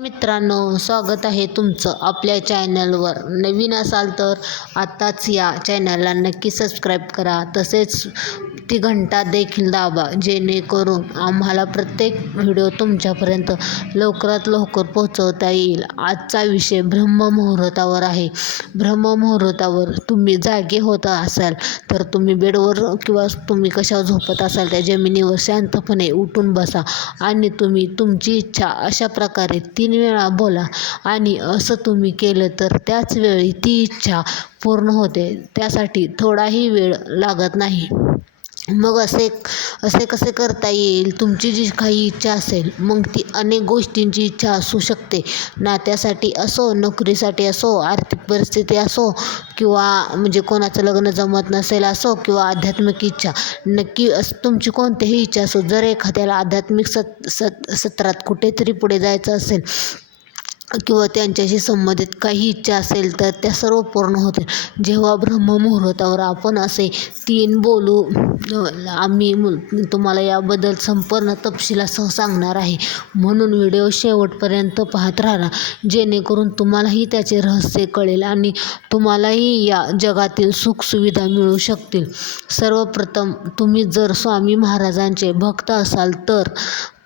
मित्रांनो स्वागत आहे तुमचं आपल्या चॅनलवर. नवीन असाल तर आत्ताच या चॅनलला नक्की सबस्क्राईब करा. तसेच ती घंटा देखील दाबा जेणेकरून आम्हाला प्रत्येक व्हिडिओ तुमच्यापर्यंत लवकरात लवकर पोहोचवता येईल. आजचा विषय ब्रह्ममुहूर्तावर आहे. ब्रह्ममुहूर्तावर तुम्ही जागे होत असाल तर तुम्ही बेडवर किंवा तुम्ही कशावर झोपत असाल त्या जमिनीवर शांतपणे उठून बसा आणि तुम्ही तुमची इच्छा अशा प्रकारे तीन वेळा बोला आणि असं तुम्ही केलं तर त्याच वेळी ती इच्छा पूर्ण होते. त्यासाठी थोडाही वेळ लागत नाही. मग असे असे कसे करता येईल? तुमची जी काही इच्छा असेल मग ती अनेक गोष्टींची इच्छा असू शकते. नात्यासाठी असो नोकरीसाठी असो आर्थिक परिस्थिती असो किंवा म्हणजे कोणाचं लग्न जमत नसेल असो किंवा आध्यात्मिक इच्छा. नक्की असं तुमची कोणतीही इच्छा असो जर एखाद्याला आध्यात्मिक सत सत सत्रात कुठेतरी पुढे जायचं असेल किंवा त्यांच्याशी संबंधित काही इच्छा असेल तर त्या सर्व पूर्ण होतील. जेव्हा ब्रह्ममुहूर्तावर आपण असे तीन बोलू आम्ही तुम्हाला याबद्दल संपूर्ण तपशिलासह सांगणार आहे. म्हणून व्हिडिओ शेवटपर्यंत पाहत राहा. जेणेकरून तुम्हालाही त्याचे रहस्य कळेल आणि तुम्हालाही या जगातील सुखसुविधा मिळू शकतील. सर्वप्रथम तुम्ही जर स्वामी महाराजांचे भक्त असाल तर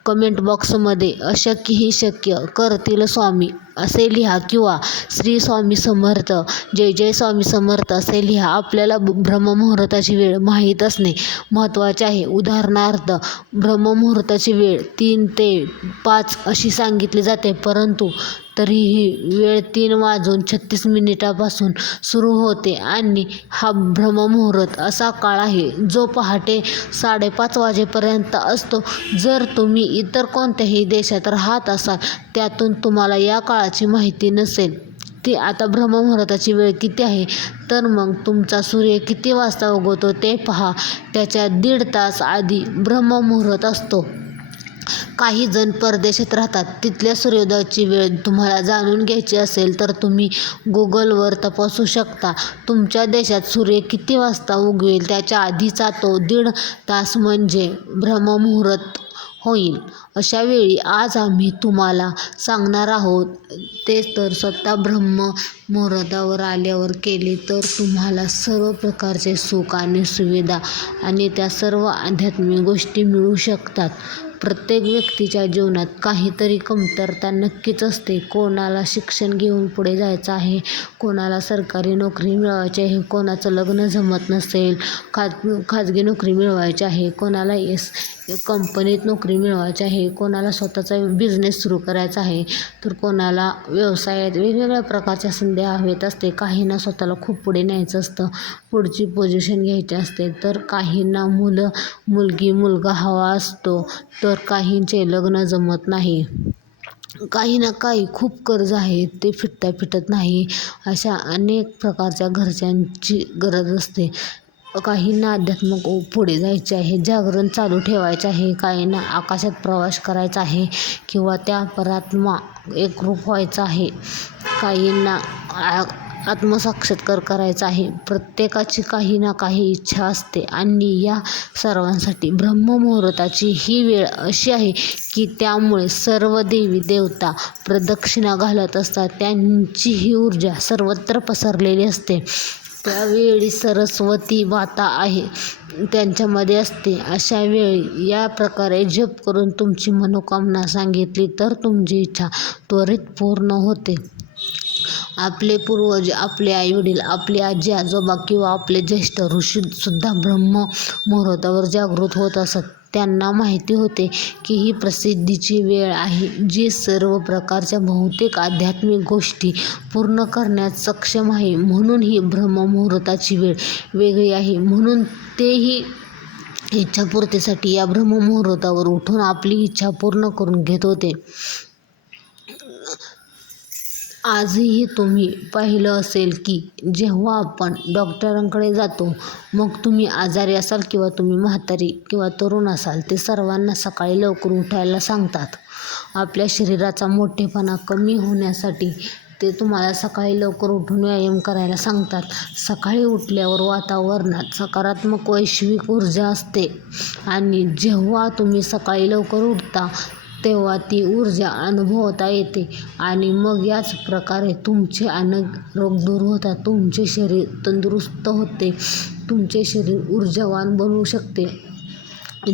कमेंट बॉक्समध्ये अशक्य ही शक्य करतील स्वामी असे लिहा किंवा श्री स्वामी समर्थ जय जय स्वामी समर्थ असे लिहा. आपल्याला ब्रह्ममुहूर्ताची वेळ माहीत असणे महत्त्वाचे आहे. उदाहरणार्थ ब्रह्ममुहूर्ताची वेळ तीन ते पाच अशी सांगितली जाते परंतु तरीही वेळ तीन वाजून छत्तीस मिनिटापासून सुरू होते आणि हा ब्रह्ममुहूर्त असा काळ आहे जो पहाटे साडेपाच वाजेपर्यंत असतो. जर तुम्ही इतर कोणत्याही देशात राहत असाल त्यातून तुम्हाला या काळाची माहिती नसेल. ती आता ब्रह्ममुहूर्ताची वेळ किती आहे? तर मग तुमचा सूर्य किती वाजता उगवतो ते पहा. त्याच्या दीड तास आधी ब्रह्ममुहूर्त असतो. काही जण परदेशात राहतात. तिथल्या सूर्योदयाची वेळ तुम्हाला जाणून घ्यायची असेल तर तुम्ही गुगलवर तपासू शकता. तुमच्या देशात सूर्य किती वाजता उगवेल? त्याच्या आधीचा तो दीड तास म्हणजे ब्रह्ममुहूर्त होईल. अशा वेळी आज आम्ही तुम्हाला सांगणार आहोत ते तर स्वतः ब्रह्म मुहूर्तावर आल्यावर केले तर तुम्हाला सर्व प्रकारचे सुख आणि सुविधा आणि त्या सर्व आध्यात्मिक गोष्टी मिळू शकतात. प्रत्येक व्यक्तीच्या जीवनात काहीतरी कमतरता नक्कीच असते. कोणाला शिक्षण घेऊन पुढे जायचं आहे कोणाला सरकारी नोकरी मिळवायची आहे कोणाचं लग्न जमत नसेल खाज खाजगी नोकरी मिळवायची आहे कोणाला एस कंपनीत नोकरी मिळवायची आहे कोणाला स्वतःचा बिझनेस सुरू करायचा आहे तर कोणाला व्यवसायात वेगवेगळ्या प्रकारच्या संध्या हवेत असते. काहींना स्वतःला खूप पुढे न्यायचं असतं पुढची पोझिशन घ्यायची असते. तर काहींना मुलं मुलगी मुलगा हवा असतो तर तर काहींचे लग्न जमत नाही. काही ना काही खूप कर्ज आहे ते फिटता फिटत नाही. अशा अनेक प्रकारच्या घरच्यांची गरज असते. काहींना अध्यात्मक पुढे जायचे आहे जागरण चालू ठेवायचे आहे काहींना आकाशात प्रवास करायचा आहे किंवा त्या परात्मा एकरूप व्हायचं आहे. काहींना आत्मसाक्षात्कार करायचा आहे. प्रत्येकाची काही ना काही इच्छा असते. आणि या सर्वांसाठी ब्रह्ममुहूर्ताची ही वेळ अशी आहे की त्यामुळे सर्व देवी देवता प्रदक्षिणा घालत असतात. त्यांची ही ऊर्जा सर्वत्र पसरलेली असते. त्यावेळी सरस्वती माता आहे. त्यांच्यामध्ये असते. अशा वेळी या प्रकारे जप करून तुमची मनोकामना सांगितली तर तुमची इच्छा त्वरित पूर्ण होते. आपले पूर्वज आपले आईवडील आपले आजी आजोबा किंवा आपले ज्येष्ठ ऋषीसुद्धा ब्रह्म मुहूर्तावर जागृत होत असत. त्यांना माहिती होते की ही प्रसिद्धीची वेळ आहे जी सर्व प्रकारच्या बहुतेक आध्यात्मिक गोष्टी पूर्ण करण्यात सक्षम आहे. म्हणून ही ब्रह्ममुहूर्ताची वेळ वेगळी आहे. म्हणून तेही इच्छापूर्तीसाठी या ब्रह्ममुहूर्तावर उठून आपली इच्छा पूर्ण करून घेत होते. आजही तुम्ही पाहिलं असेल की जेव्हा आपण डॉक्टरांकडे जातो मग तुम्ही आजारी असाल किंवा तुम्ही म्हातारी किंवा तरुण असाल ते सर्वांना सकाळी लवकर उठायला सांगतात. आपल्या शरीराचा मोठेपणा कमी होण्यासाठी ते तुम्हाला सकाळी लवकर उठून व्यायाम करायला सांगतात. सकाळी उठल्यावर वातावरणात सकारात्मक वैश्विक ऊर्जा असते आणि जेव्हा तुम्ही सकाळी लवकर उठता तेव्हा ती ऊर्जा अनुभवता येते आणि मग याच प्रकारे तुमचे अनेक रोग दूर होतात. तुमचे शरीर तंदुरुस्त होते. तुमचे शरीर ऊर्जावान बनवू शकते.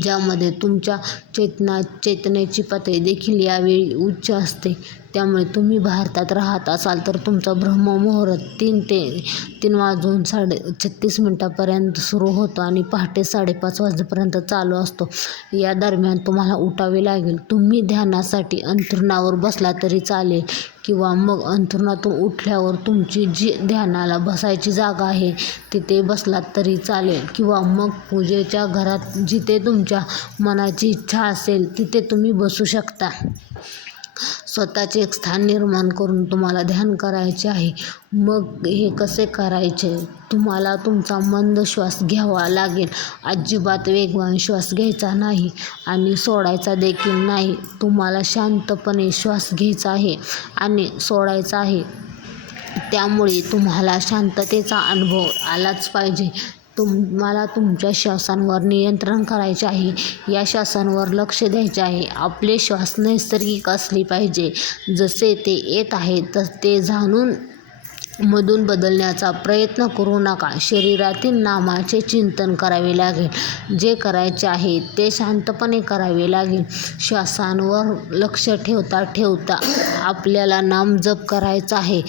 ज्यामध्ये तुमच्या चेतना चेतनेची पातळी देखील यावेळी उच्च असते. त्यामुळे तुम्ही भारतात राहत असाल तर तुमचा ब्रह्ममुहूर्त तीन ते तीन वाजून साडे छत्तीस मिनटापर्यंत सुरू होतो आणि पहाटे साडेपाच वाजेपर्यंत चालू असतो. या दरम्यान तुम्हाला उठावे लागेल. तुम्ही ध्यानासाठी अंथरुणावर बसला तरी चालेल किंवा मग अंथरुणातून उठल्यावर तुमची जी ध्यानाला बसायची जागा आहे तिथे बसलात तरी चालेल. किंवा मग पूजेच्या घरात जिथे तुमच्या मनाची इच्छा असेल तिथे तुम्ही बसू शकता. स्वतःचे एक स्थान निर्माण करून तुम्हाला ध्यान करायचे आहे. मग हे कसे करायचे? तुम्हाला तुमचा मंद श्वास घ्यावा लागेल. अजिबात वेगवान श्वास घ्यायचा नाही आणि सोडायचा देखील नाही. तुम्हाला शांतपणे श्वास घ्यायचा आहे आणि सोडायचा आहे. त्यामुळे तुम्हाला शांततेचा अनुभव आलाच पाहिजे. तुम्हाला तुमच्या श्वासांवर नियंत्रण करायचे आहे. या श्वासांवर लक्ष द्यायचे आहे. आपले श्वास नैसर्गिक असले पाहिजे. जसे ते येत आहे तर ते जाणून मधून बदलण्याचा प्रयत्न करू नका. शरीरातील नामाचे चिंतन करावे लागेल. जे करायचे आहे ते शांतपणे करावे लागेल. श्वासांवर लक्ष ठेवता ठेवता आपल्याला नाम जप करायचा आहे.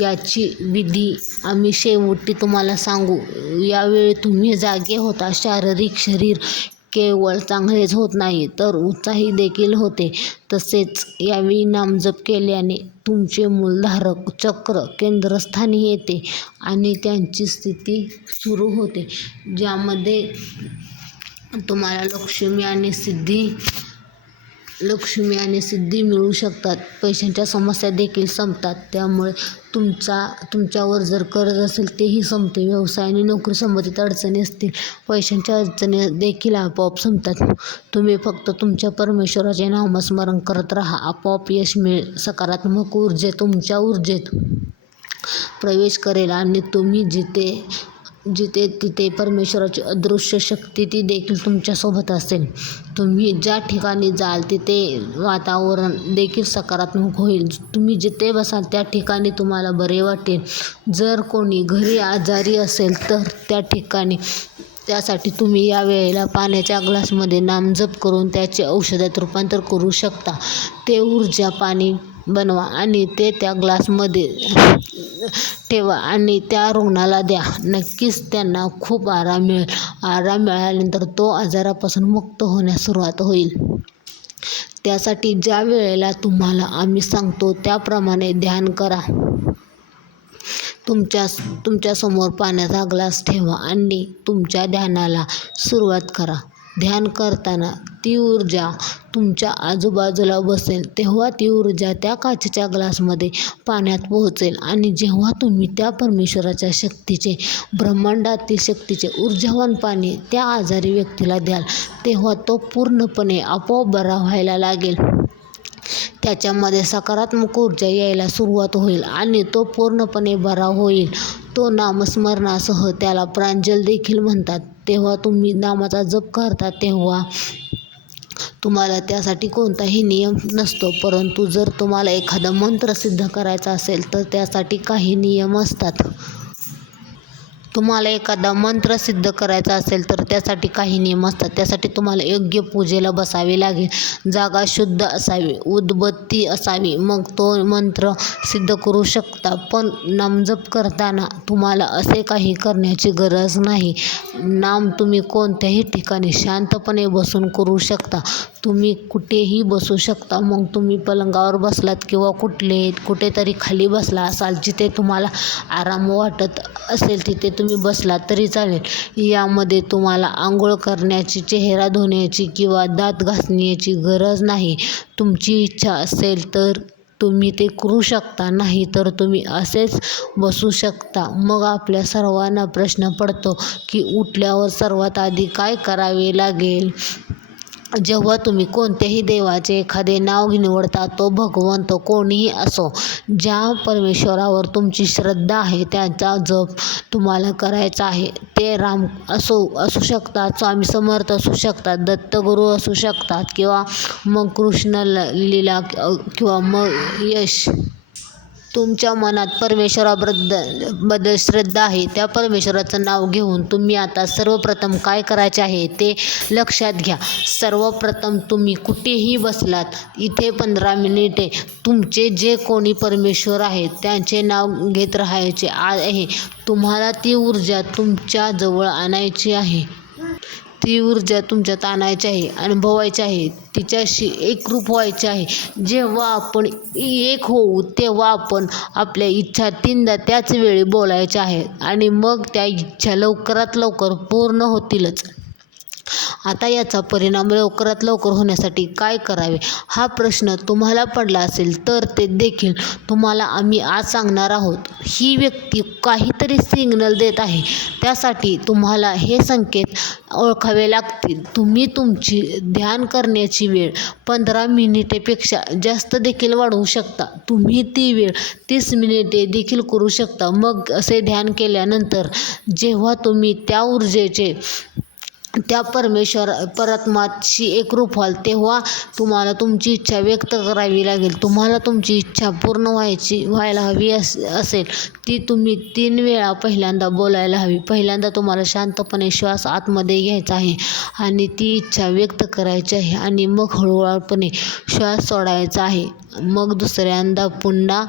याची विधी आम्ही शेवटी तुम्हाला सांगू. यावेळी तुम्ही जागे होता. शारीरिक शरीर केवळ चांगलेच होत नाही तर उत्साही देखील होते. तसेच यावेळी नामजप केल्याने तुमचे मूलधारक चक्र केंद्रस्थानी येते आणि त्यांची स्थिती सुरू होते ज्यामध्ये तुम्हाला लक्ष्मी आणि सिद्धी लक्ष्मी आणि सिद्धी मिळू शकतात. पैशांच्या समस्या देखील संपतात. त्यामुळे तुमचा तुमच्यावर जर कर्ज असेल तेही संपते. व्यवसाय आणि नोकरी संबंधित अडचणी असतील पैशांच्या अडचणी देखील आपोआप संपतात. तुम्ही फक्त तुमच्या परमेश्वराचे नामस्मरण करत राहा. आपोआप यश मिळेल. सकारात्मक ऊर्जे तुमच्या ऊर्जेत प्रवेश करेल आणि तुम्ही जिथे जिथे तिथे परमेश्वराची अदृश्य शक्ती ती देखील तुमच्यासोबत असेल. तुम्ही ज्या ठिकाणी जाल तिथे वातावरण देखील सकारात्मक होईल. तुम्ही जिथे बसाल त्या ठिकाणी तुम्हाला बरे वाटेल. जर कोणी घरी आजारी असेल तर त्या ठिकाणी त्यासाठी तुम्ही या वेळेला पाण्याच्या ग्लासमध्ये नामजप करून त्याचे औषधात रूपांतर करू शकता. ते ऊर्जा पाणी बनवा आणि ते त्या ग्लासमध्ये ठेवा आणि त्या रुग्णाला द्या. नक्कीच त्यांना खूप आराम मिळेल. आराम मिळाल्यानंतर तो आजारापासून मुक्त होण्यास सुरुवात होईल. त्यासाठी ज्या वेळेला तुम्हाला आम्ही सांगतो त्याप्रमाणे ध्यान करा. तुमच्या तुमच्यासमोर पाण्याचा ग्लास ठेवा आणि तुमच्या ध्यानाला सुरुवात करा. ध्यान करताना ती ऊर्जा तुमच्या आजूबाजूला बसेल तेव्हा ती ऊर्जा त्या काचेच्या ग्लासमध्ये पाण्यात पोहोचेल. आणि जेव्हा तुम्ही त्या परमेश्वराच्या शक्तीचे ब्रह्मांडातील शक्तीचे ऊर्जावान पाणी त्या आजारी व्यक्तीला द्याल तेव्हा तो पूर्णपणे आपोआप बरा व्हायला लागेल. त्याच्यामध्ये सकारात्मक ऊर्जा यायला सुरुवात होईल आणि तो पूर्णपणे बरा होईल. तो नामस्मरणासह त्याला प्रांजल देखील म्हणतात. तेव्हा तुम्ही नामाचा जप करता तेव्हा तुम्हाला त्यासाठी कोणताही नियम नसतो. परंतु जर तुम्हाला एखादा मंत्र सिद्ध करायचा असेल तर त्यासाठी काही नियम असतात. तुम्हाला एखादा मंत्र सिद्ध करायचा असेल तर त्यासाठी काही नियम असतात. त्यासाठी तुम्हाला योग्य पूजेला बसावे लागेल. जागा शुद्ध असावी उदबत्ती असावी मग तो मंत्र सिद्ध करू शकता. पण नामजप करताना तुम्हाला असे काही करण्याची गरज नाही. नाम तुम्ही कोणत्याही ठिकाणी शांतपणे बसून करू शकता. तुम्ही कुठेही बसू शकता. मग तुम्ही पलंगावर बसलात किंवा कुठले कुठेतरी खाली बसला असाल जिथे तुम्हाला आराम वाटत असेल तिथे तुम्ही बसलात तरी चालेल. यामध्ये तुम्हाला आंघोळ करण्याची चेहरा धुण्याची किंवा दात घासण्याची गरज नाही. तुमची इच्छा असेल तर तुम्ही ते करू शकता नाही तर तुम्ही असेच बसू शकता. मग आपल्या सर्वांना प्रश्न पडतो की उठल्यावर सर्वात आधी काय करावे लागेल? जेव्हा तुम्ही कोणत्याही देवाचे एखादे नाव निवडता तो भगवंत कोणीही असो ज्या परमेश्वरावर तुमची श्रद्धा आहे त्याचा जप तुम्हाला करायचा आहे. ते राम असो असू शकतात स्वामी समर्थ असू शकतात दत्तगुरू असू शकतात किंवा मग कृष्ण ल लीला किंवा मग यश. तुमच्या मनात परमेश्वराबद्दल बद्दल श्रद्धा आहे त्या परमेश्वराचं नाव घेऊन तुम्ही आता सर्वप्रथम काय करायचे आहे ते लक्षात घ्या. सर्वप्रथम तुम्ही कुठेही बसलात इथे पंधरा मिनिटे तुमचे जे कोणी परमेश्वर आहेत त्यांचे नाव घेत राहायचे आहे. तुम्हाला ती ऊर्जा तुमच्याजवळ आणायची आहे. ती ऊर्जा तुमच्यात आणायची आहे अनुभवायची आहे तिच्याशी एकरूप व्हायचे आहे. जेव्हा आपण एक होऊ तेव्हा आपण आपल्या इच्छा तीनदा त्याच वेळी बोलायच्या आहेत आणि मग त्या इच्छा लवकरात लवकर पूर्ण होतीलच. आता याचा परिणाम लवकरात लवकर होण्यासाठी काय करावे? हा प्रश्न तुम्हाला पडला असेल तर ते देखील तुम्हाला आम्ही आज सांगणार आहोत. ही व्यक्ती काहीतरी सिग्नल देत आहे. त्यासाठी तुम्हाला हे संकेत ओळखावे लागतील. तुम्ही तुमची ध्यान करण्याची वेळ पंधरा मिनिटेपेक्षा जास्त देखील वाढवू शकता. तुम्ही ती वेळ तीस मिनिटे देखील करू शकता. मग असे ध्यान केल्यानंतर जेव्हा तुम्ही त्या ऊर्जेचे त्या परमेश्वर परमात्माशी एकरूप व्हाल तेव्हा तुम्हाला तुमची इच्छा व्यक्त करावी लागेल. तुम्हाला तुमची इच्छा पूर्ण व्हायची व्हायला हवी अस असेल ती तुम्ही तीन वेळा पहिल्यांदा बोलायला हवी. पहिल्यांदा तुम्हाला शांतपणे श्वास आतमध्ये घ्यायचा आहे आणि ती इच्छा व्यक्त करायची आहे आणि मग हळूहळूपणे श्वास सोडायचा आहे. मग दुसऱ्यांदा पुन्हा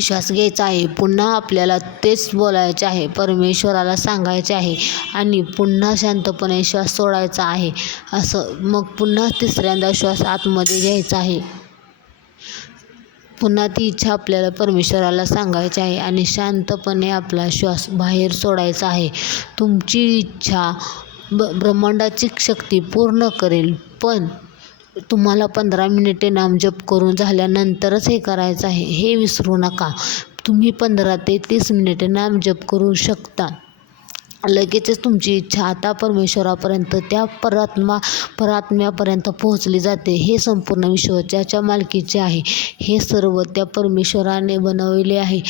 श्वास घ्यायचा आहे. पुन्हा आपल्याला तेच बोलायचे आहे. परमेश्वराला सांगायचे आहे आणि पुन्हा शांतपणे श्वास सोडायचा आहे. असं मग पुन्हा तिसऱ्यांदा श्वास आतमध्ये घ्यायचा आहे. पुन्हा ती इच्छा आपल्याला परमेश्वराला सांगायची आहे आणि शांतपणे आपला श्वास बाहेर सोडायचा आहे. तुमची इच्छा ब ब्रह्मांडाची शक्ती पूर्ण करेल. पण तुम्हाला पंधरा मिनिटे नामजप करून झाल्यानंतरच हे करायचं आहे हे विसरू नका. तुम्ही पंधरा ते तीस मिनिटे नामजप करू शकता. लगेचच तुमची इच्छा आता परमेश्वरापर्यंत त्या परात्मा परात्म्यापर्यंत पोहोचली जाते. हे संपूर्ण विश्वच्याच्या मालकीचे आहे. हे सर्व त्या परमेश्वराने बनवले आहे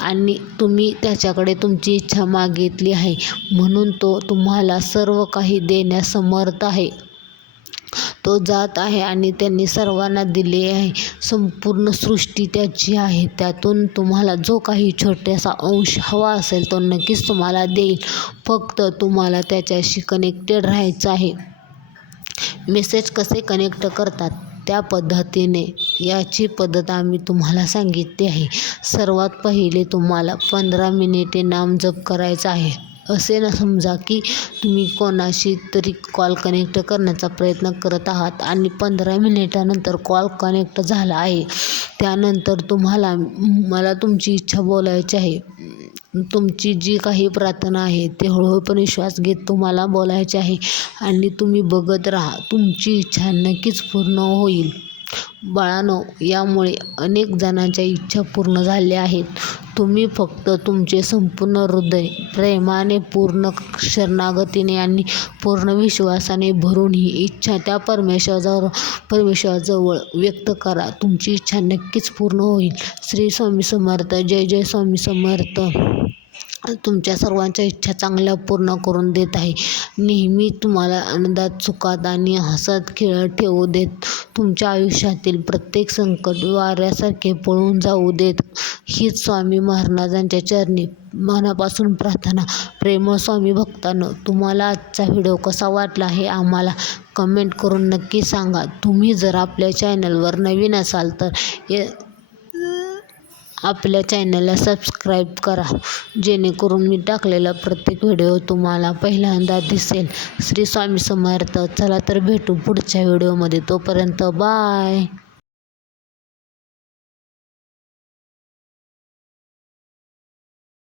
आणि तुम्ही त्याच्याकडे तुमची इच्छा मागितली आहे. म्हणून तो तुम्हाला सर्व काही देण्यास समर्थ आहे. तो जात आहे आणि त्यांनी सर्वांना दिले आहे. संपूर्ण सृष्टी त्याची आहे. त्यातून तुम्हाला जो काही छोटासा अंश हवा असेल तो नक्कीच तुम्हाला देईल. फक्त तुम्हाला त्याच्याशी कनेक्टेड राहायचं आहे. मेसेज कसे कनेक्ट करतात? त्या पद्धतीने. याची पद्धत आम्ही तुम्हाला सांगितली आहे. सर्वात पहिले तुम्हाला पंधरा मिनिटे नामजप करायचा आहे. असे न समजा की तुम्ही कोणाशी तरी कॉल कनेक्ट करण्याचा प्रयत्न करत आहात आणि पंधरा मिनिटानंतर कॉल कनेक्ट झाला आहे. त्यानंतर तुम्हाला मला तुमची इच्छा बोलायची आहे. तुमची जी काही प्रार्थना आहे ते हळूहळूपणे श्वास घेत तुम्हाला बोलायचे आहे. आणि तुम्ही बघत राहा तुमची इच्छा नक्कीच पूर्ण होईल. बाळांनो यामुळे अनेक जणांच्या इच्छा पूर्ण झाल्या आहेत. तुम्ही फक्त तुमचे संपूर्ण हृदय प्रेमाने पूर्ण शरणागतीने आणि पूर्ण विश्वासाने भरून ही इच्छा त्या परमेश्वराजवळ परमेश्वराजवळ व्यक्त करा. तुमची इच्छा नक्कीच पूर्ण होईल. श्री स्वामी समर्थ. जय जय स्वामी समर्थ. तुमच्या सर्वांच्या इच्छा चांगल्या पूर्ण करून देत आहे. नेहमी तुम्हाला आनंदात सुखात आणि हसत खेळत ठेवू देत. तुमच्या आयुष्यातील प्रत्येक संकट वाऱ्यासारखे पळून जाऊ देत. हीच स्वामी महाराजांच्या चरणी मनापासून प्रार्थना. प्रेमळ स्वामी भक्तांनो तुम्हाला आजचा व्हिडिओ कसा वाटला हे आम्हाला कमेंट करून नक्की सांगा. तुम्ही जर आपल्या चॅनलवर नवीन असाल तर आपल्या चॅनलला सबस्क्राईब करा. जेणेकरून मी टाकलेला प्रत्येक व्हिडिओ तुम्हाला पहिल्यांदा दिसेल. श्री स्वामी समर्थ. चला तर भेटू पुढच्या व्हिडिओमध्ये. तोपर्यंत बाय.